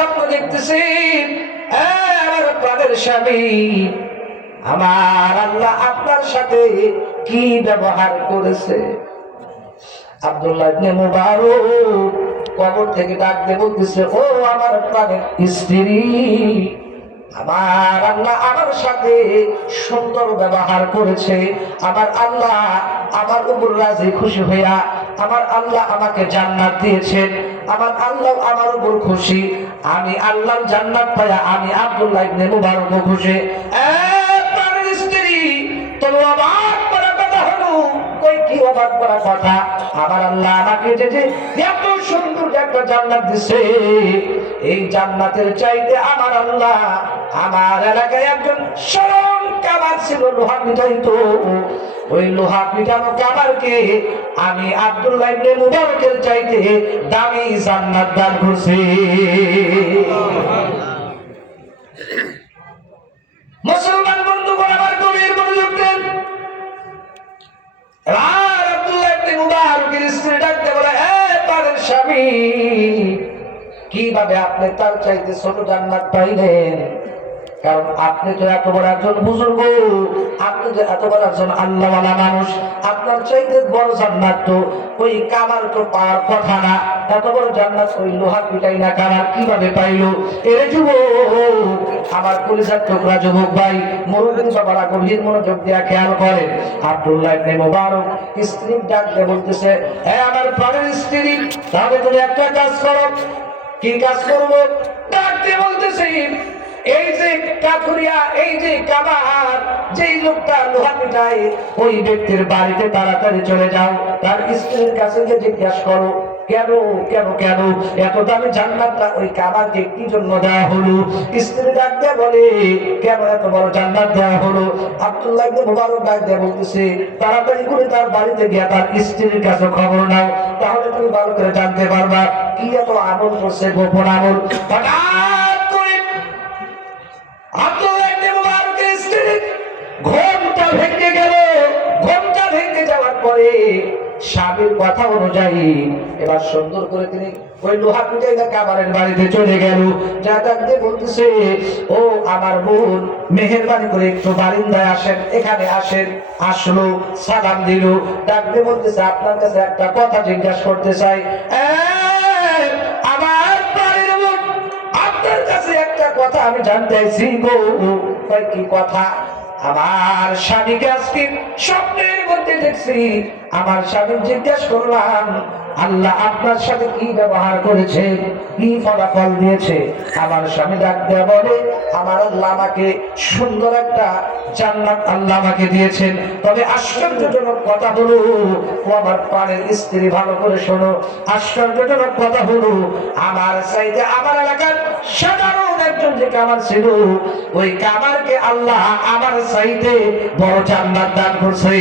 স্বপ্ন দেখতেছি, আমার প্রাণের স্বামী, আমার আল্লাহ আপনার সাথে কি ব্যবহার করেছে। আব্দুল্লাহ ইবনে মুবারক কবর থেকে ডাক দিয়ে বলতেছে, ও আমার প্রাণের স্ত্রী, আমার আল্লাহ আমার সাথে সুন্দর ব্যবহার করেছে। আমার আল্লাহ আমার উপর রাজি খুশি হইয়া আমার আল্লাহ আমাকে জান্নাত দিয়েছেন। আমার আল্লাহ আমার উপর খুশি, আমি আল্লাহর জান্নাত পাইয়া আমি আব্দুল্লাহ ইবনে মুবারক খুশি। প্রাণের স্ত্রী, তোর অবাক করা কথা হলো। কই কি অবাক করা কথা? আমার আল্লাহ আমাকে যে এত সুন্দর একটা জান্নাত দিছে, এই জান্নাতের চাইতে আমার আল্লাহ আমার এলাকায় একজন স্মরণ কামার ছিল, লোহা পিটাইতো। ওই লোহা পিটানো কামারকে আমি আব্দুল্লাহ ইবনে মুবারকের চাইতে দামি জান্নাত দান করছি। মুসলমান বন্ধুগণ, আমার গভীর মনোযোগ দেন। এবার আব্দুল্লাহ ইবনে মুবারকের স্ত্রী ডাকতে বলে, প্রাণের স্বামী, কিভাবে আপনি তার চাইতে ছোট জান্নাত পাইলেন? কারণ আপনি তো এত বড় একজন বুজুর্গ, আপনি তো এত বড় একজন আল্লাহওয়ালা মানুষ, আপনার চাইতে বড় জান্নাত তো ওই কামার তো পাওয়ার কথা না। এত বড় জান্নাত ওই লোহা পিটাই না কামার কিভাবে পাইলো? এর যুবক, আমার কলিজার টুকরা যুবক ভাই, মুরব্বী বাবারা গভীর মনোযোগ দিয়ে খেয়াল করে। আব্দুল্লাহ ইবনে মুবারক স্ত্রীর ডাক দিয়ে বলতেছে, আমার প্রাণের স্ত্রী, তাহলে তুমি একটা কাজ করো। কি কাজ করবো? ডাক দিয়ে বলতেছে, এই যে কাঠুরিয়া, এই যে কামার, যেই লোকটা লোহা পিটায়, ওই ব্যক্তির বাড়িতে তাড়াতাড়ি চলে যাও। তার স্ত্রীর কাছে গিয়ে জিজ্ঞাসা করো, কেন কেন কেন এত দামি জান্নাতটা ওই কামারকে কি জন্য দেওয়া হলো? স্ত্রী ডাক দিয়ে বলে, কেন এত বড় জান্নাত দেওয়া হলো? আব্দুল্লাহ ইবনে মুবারক ডাক দিয়ে বলতেছে, তাড়াতাড়ি করে তার বাড়িতে গিয়ে তার স্ত্রীর কাছে খবর নাও, তাহলে তুমি ভালো করে জানতে পারবা কি এত আমল করছে, গোপন আমল। হঠাৎ করে আব্দুল্লাহ ইবনে মুবারকের স্ত্রী ঘোমটা ভেঙে গেল। ঘোমটা ভেঙে যাওয়ার পরে স্বামীর কথা অনুযায়ী এবার সুন্দর করে তিনি ওই লোহা পিটাই কামারের বাড়িতে চলে গেল। যা ডাকতে বলতেছে, ও আমার বোন, মেহেরবানি করে একটু বারিন্দায় আসেন, এখানে আসেন। আসলো, সালাম দিল, ডাকতে বলতেছে, আপনার কাছে একটা কথা জিজ্ঞাসা করতে চাই। আমার বাড়ির বোন, আপনার কাছে একটা কথা আমি জানতে চাইছি গো। কি কথা? আমার স্বামীকে আজকে স্বপ্নের মধ্যে দেখছি। আমার স্বামী জিজ্ঞাসা করলাম, আল্লাহ আপনার সাথে কি ব্যবহার করেছে, কি ফলাফল দিয়েছে? আমার স্বামী ডাক দেয়া বলে, আমার আল্লাহ আমাকে সুন্দর একটা জান্নাত আল্লাহ আমাকে দিয়েছেন। তবে আশ্চর্যজনক কথা হলো, ও আমার প্রাণের স্ত্রী, ভালো করে শোনো, আশ্চর্যজনক কথা হলো, আমার চাইতে আমার এলাকার সাধারণ একজন যে কামার ছিল, ওই কামারকে আল্লাহ আমার চাইতে বড় জান্নাত দান করছে।